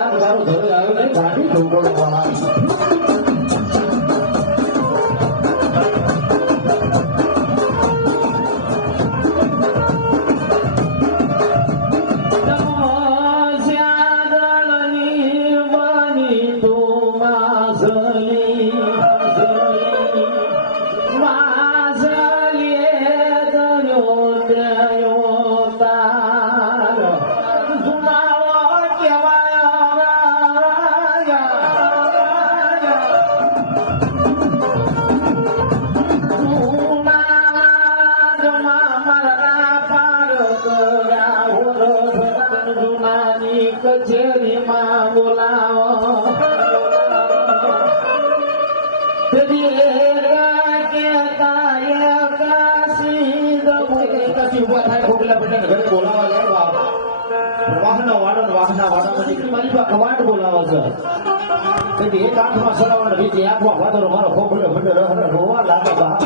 રાત મારું ધરે આવ્યો નહીં ગાડી ઢોકળો કચેરીમાં બોલાવો કવાટ બોલાવો છે એક આંખમાં સરાવણ બીજી આંખમાં વાદરો મારો ખોખલો રોવા લાગે બહાર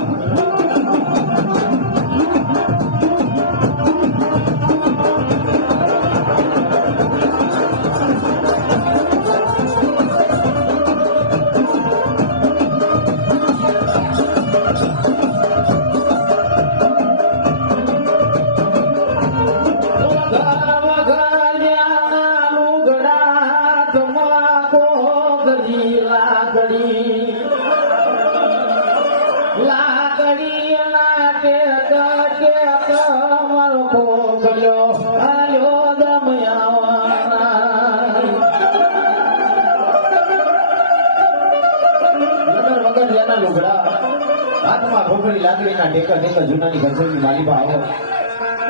હાથમાં ખોખરી લાકડીના ટેકા ટેકા જૂનાની ઘરસેની માલિકા આવો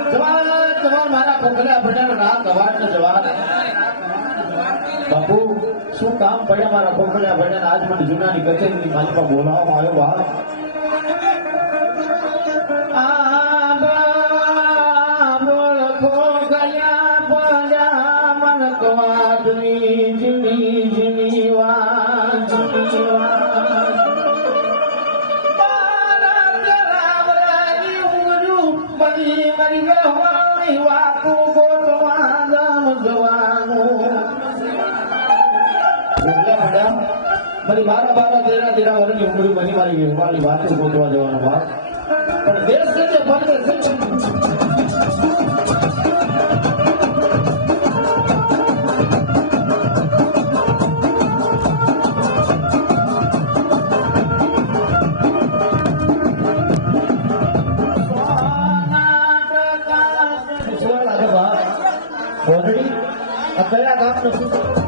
જવાન જવાન મારા ખોખલા ભટાનો ના કવાટ ન જવાન બાપુ શું કામ પડ્યા મારા ખોખલા ભટાના આજ મને જૂનાની કચેરીની માલિકા બોલાવવામાં આવ્યો વાહ મારી બારા બારા તેરા વર્ષની ઉંમરી બની મારી વ્યવહારની વાતે ગોતવા જવાનો વાત પણ દેશ છે ફરતે કયા ગામ નથી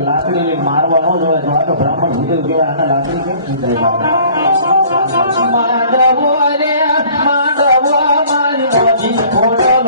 લાકડી મારવા ન જોવાય તો આ તો બ્રાહ્મણ ભૂદેવ કહેવાય આના લાકડી કેમ ખીચાય માધવો રે માધવો મારી મોજી ફોટો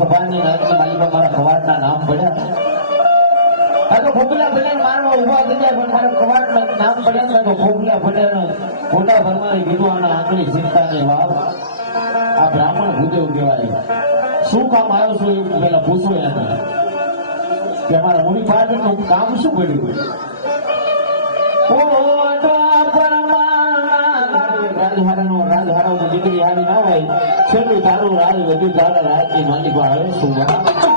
સભાની નાયકની માલિકા મારા કવાટના નામ પડ્યા આ તો ખોખલા ભલે મારવા ઉભા થઈ જાય પણ મારા કવાટના નામ પડ્યા ને તો ખોખલા ભલે ખોટા ભરમારી વિદ્વાના આંગળી ચિંતાની વાવ આ બ્રાહ્મણ ભૂદેવ કહેવાય શું કામ આવ્યો છું એવું પેલા પૂછો એને કે અમારા મૂડી પાટણનું કામ શું પડ્યું રાજહારાનો દીકરી હારી ના હોય છેલ્લું તારું રાજ વધુ તારા રાજની માલિકા આવે શું